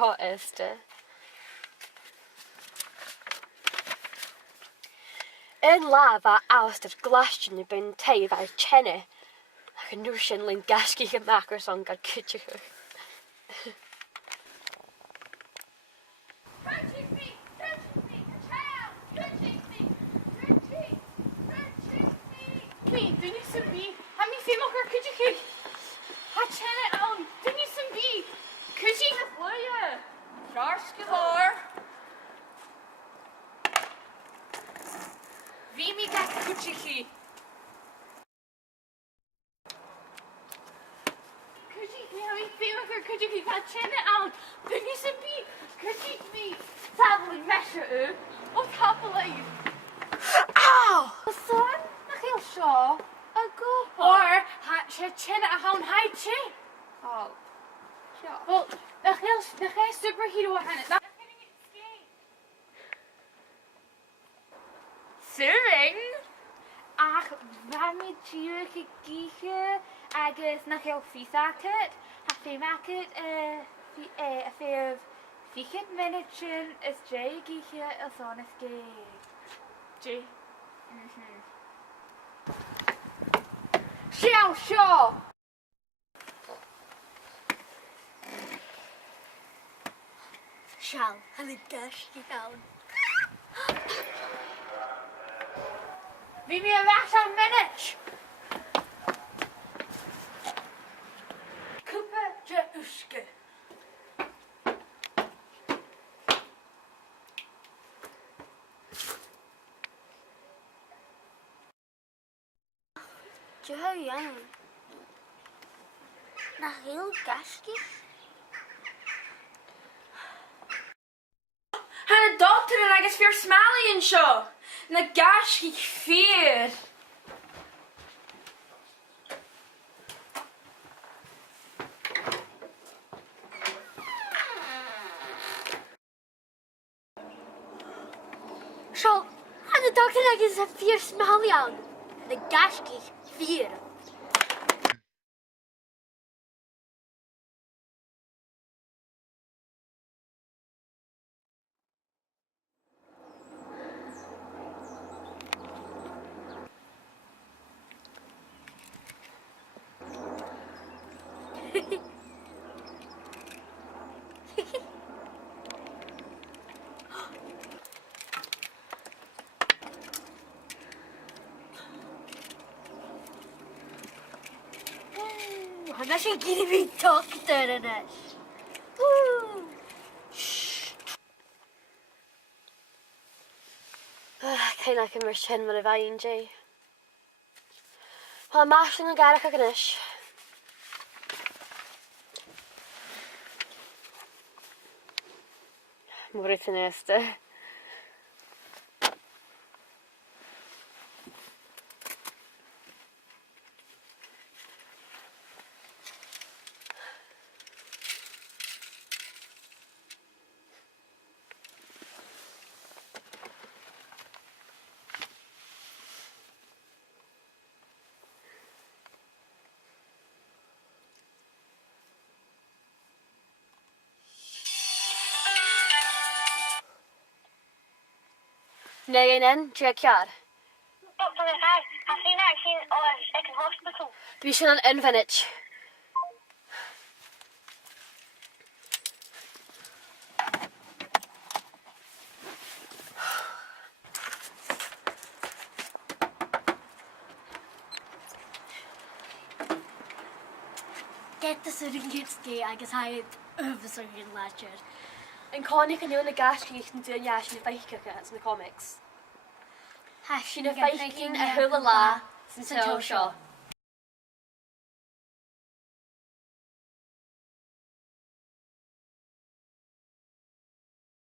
seo iste. In lab a austar glastion i bin taif ar chenne. Ac yn nŵr sy'n lyn Gaisgich y macro song ar cydych. Wel, nach'el superhero hanner. Swimming? Ach, fan mi trio giche agus nach'el fisacet, ha femacet a fair fichet minute is J giche is honest gay. J. Shaw. Shall, and the Gaisgich down. Wie mir was am minute. Kupa je uske. Johan. Nach heel Gaisgich. Han doctor and I guess Fior Smalley and show. Na Gaisgich Fior. So, han the doctor I guess Fior Smalley on. The Gaisgich Fior. I'm actually going to be doctor in it. Woo! Cain ac yn rysyn fel y fain, Jay. Wel, mas yn y garach ag ynish. Mwrit yn esta. Nee, een Ciara. Dokter is hij. Hij zien ik in hospital. We zijn aan inventage. Get the surgery I guess I over surgery last year. En kon ik een hele Gaisgich en doen ja, zijn vijfkijken in de comics. Zijn vijfkijken een hele la, zijn zo.